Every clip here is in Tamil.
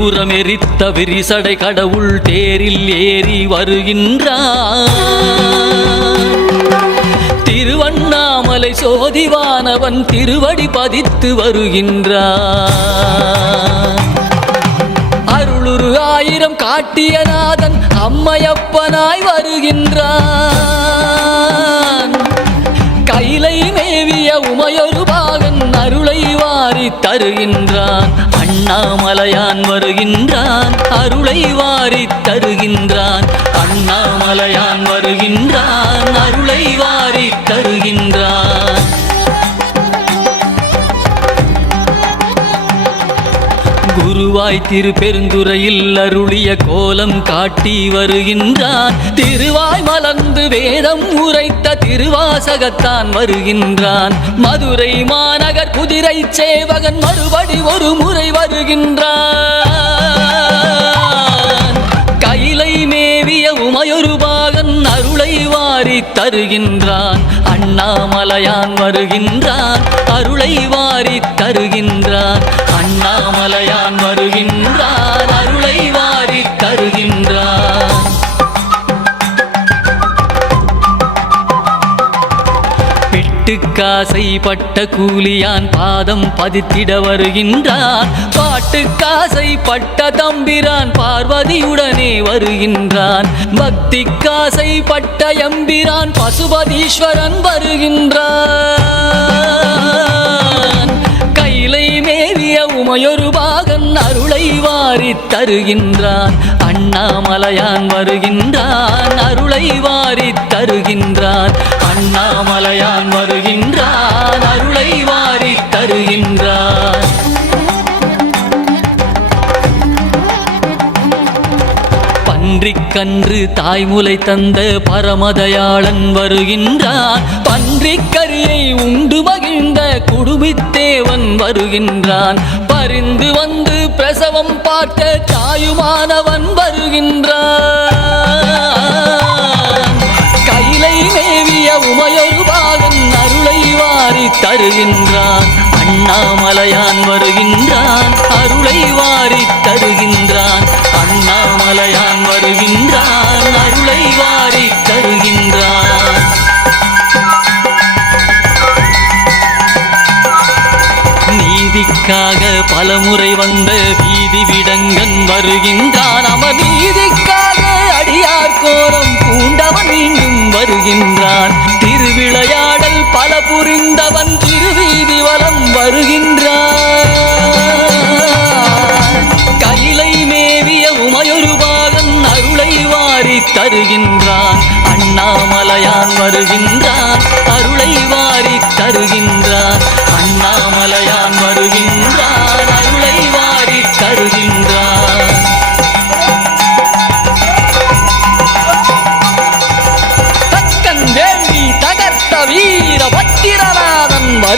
திரிபுரம் எரித்த விரிசடை கடவுள் தேரில் ஏறி வருகின்றான் திருவண்ணாமலை சோதிவானவன் திருவடி பதித்து வருகின்றான் அருளுரு ஆயிரம் காட்டிய நாதன் அம்மையப்பனாய் வருகின்றான். கைலை மேவிய உமையோ வாரி தருகின்றான் அண்ணாமலையான் வருகின்றான் அருளை வாரி தருகின்றான் அண்ணாமலையான் வருகின்றான் அருளை வாரி தருகின்றான். குருவாய் திருப்பெருந்துறையில் அருளிய கோலம் காட்டி வருகின்றான் திருவாய் மலர்ந்து வேதம் உரைத்த திருவாசகத்தான் வருகின்றான். மதுரை மாநகர் குதிரை சேவகன் மறுபடி ஒரு முறை வருகின்றான் மேவிய உமையொரு பாகன் அருளை வாரி தருகின்றான். அண்ணாமலையான் வருகின்றான். அருளை வாரி தருகின்றான். அண்ணாமலையான் வருகின்றான். அருளை வாரி தருகின்றான். பாட்டுக்காசை பட்ட கூலியான் பாதம் பதித்திட வருகின்றான் பாட்டுக்காசை பட்ட தம்பிரான் பார்வதியுடனே வருகின்றான். பக்தி காசை பட்ட எம்பிரான் பசுபதீஸ்வரன் வருகின்றான். கைலை மேவிய உமையொருபா தன் அருளை வாரி தருகின்றான். அண்ணாமலையான் வருகின்றான். அருளை வாரி தருகின்றான். அண்ணாமலையான் வருகின்றான். அருளை வாரி தருகின்றான். பன்றிக்கன்று தாய்முலை தந்த பரமதயாளன் வருகின்றான் பன்றிக்கரியை உண்டு மகிழ்ந்த குடுமித்தேவன் வருகின்றான். பரிந்து வந்து பிரசவம் பார்க்க தாயுமானவன் வருகின்றான். கைலை மேவிய உமையொரு பாகன் அருளை வாரி தருகின்றான். அண்ணாமலையான் வருகின்றான். அருளை வாரி தருகின்றான். அண்ணாமலையான் நீதிக்காக பலமுறை வந்த வீதி விடங்கன் வருகின்றான் அவன் நீதிக்காக அடியார் கோரம் பூண்டவன் மீண்டும் வருகின்றான். திருவிளையாடல் பல புரிந்தவன் திருவீதி வலம் வருகின்றான். கைலை மேவிய உமையொரு பாகன் அருளை வாரி தருகின்றான். அண்ணாமலையான் வருகின்றான் அருளை வாரி தருகின்றான். அண்ணாமலை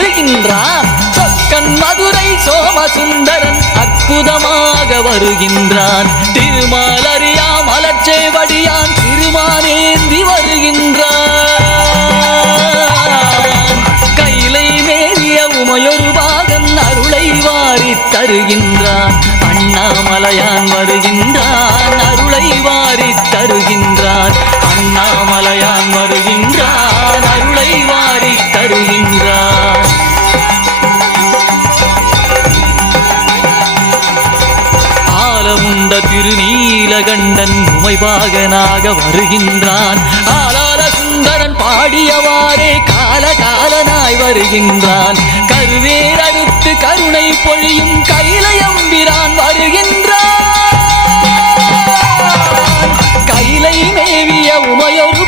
வருகின்றார் சொக்கன் மதுரை சோமசுந்தரன் அற்புதமாக வருகின்றான். திருமாலறியா மலச்சேவடியான் திருமாலேந்தி வருகின்றான். கையிலை மேலிய உமையொரு பாகன் அருளை வாரி தருகின்றான். அண்ணாமலையான் வருகின்றான் அருளை வாரி தருகின்றான். அண்ணாமலையான் திருநீலகண்டன் உமைபாகனாக வருகின்றான். ஆலால சுந்தரன் பாடியவாறே கால காலனாய் வருகின்றான் கருவேரறுத்து கருணை பொழியும் கைலயம்பிரான் வருகின்றான். கைலை மேவிய உமையொரு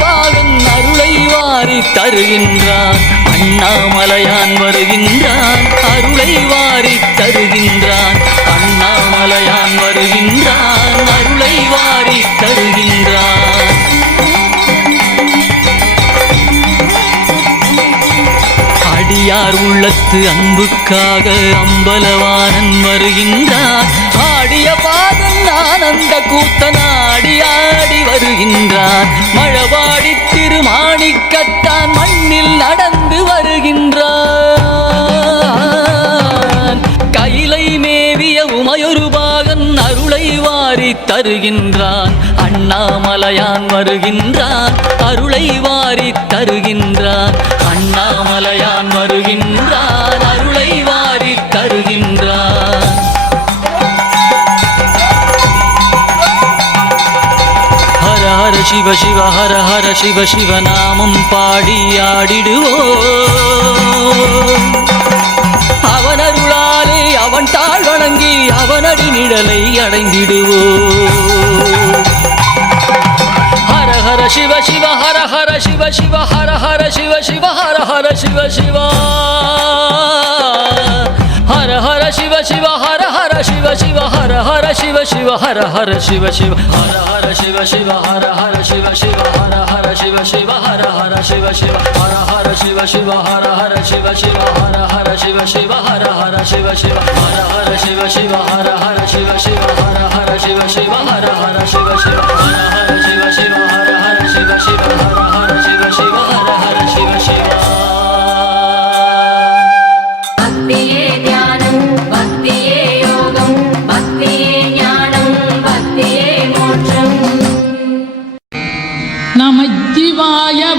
வாரி தருகின்றான் அண்ணாமலையான் வருகின்றான் அருளை வாரி தருகின்றான் அண்ணாமலையான் வருகின்றான் அருளை வாரி தருகின்றான். அடியார் உள்ளத்து அன்புக்காக அம்பலவானன் வருகின்றான் ஆடிய ஆனந்த கூத்தனாடி ஆடி வருகின்றான் மழவாடி திருமாணிக்கத்தான் மண்ணில் நடந்து வருகின்றான். கைலை மேவிய உமையொரு பாகன் அருளை வாரி தருகின்றான். அண்ணாமலையான் வருகின்றான் அருளை வாரி தருகின்றான். அண்ணாமலையான் வருகின்றான். சிவ சிவ ஹர ஹர சிவ சிவ நாமம் பாடி ஆடிடுவோ அவனருளாலே அவன் தாழ் வணங்கி அவனடி நிழலை அடைந்திடுவோ ஹர ஹர சிவ சிவ ஹர ஹர சிவ சிவ ஹர ஹர சிவ சிவ ஹர ஹர சிவ சிவா. ஹர ஹர சிவ சிவ ஹர ஹர சிவ சிவ ஹர ஹர சிவ சிவ ஹர ஹர சிவ சிவ ஹர ஹர சிவ சிவ ஹர ஹர சிவ சிவ ஹர ஹர சிவ சிவ ஹர ஹர சிவ சிவ ஹர ஹர சிவ சிவ ஹர ஹர சிவ சிவ ஹர ஹர சிவ சிவ ஹர ஹர சிவ சிவ ஹர ஹர சிவ சிவ ஹர ஹர சிவ சிவ ஹர ஹர சிவ சிவ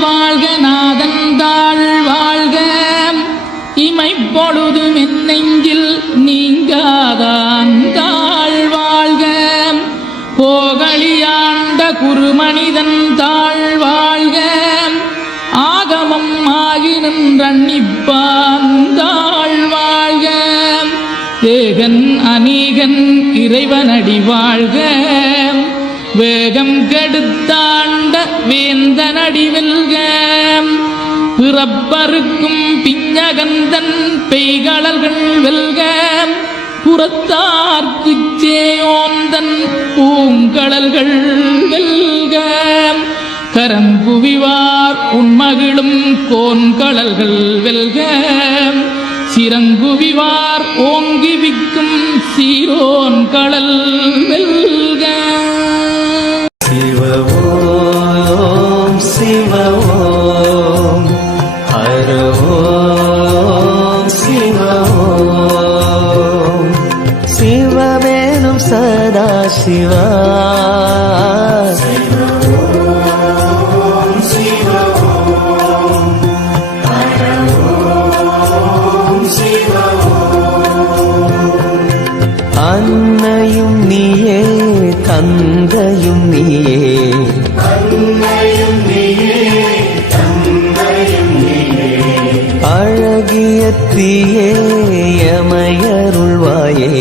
வாழ்க நாதன் தாழ் வாழ்க. இமைப்பொழுதும் என் நெஞ்சில் நீங்காதாந்தாள் வாழ்க. போகலியாண்ட குருமனிதன் தாழ் வாழ்க. ஆகமம் ஆகி நின்றண்ணிப்பாந்தாள் வாழ்க. தேகன் அநீகன் இறைவனடி வாழ்க. வேகம் கெடுத்தான் வேந்தனடி வெல்க பிறப்பருக்கும் பிஞ்சகந்தன் பெய்களர்கள் வெல்க. புறத்தார்க்குச் சேயோந்தன் பூங்கடல்கள் வெல்க. கரங்குவிவார் உண்மகிழும் கோன்கடல்கள் வெல்க. சிறங்குவிவார் ஓங்கி விக்கும் சீரோன் கடல் சிவா. அன்னையும் நீயே தந்தையும் நீயே. அழகிய யமையருள்வாயே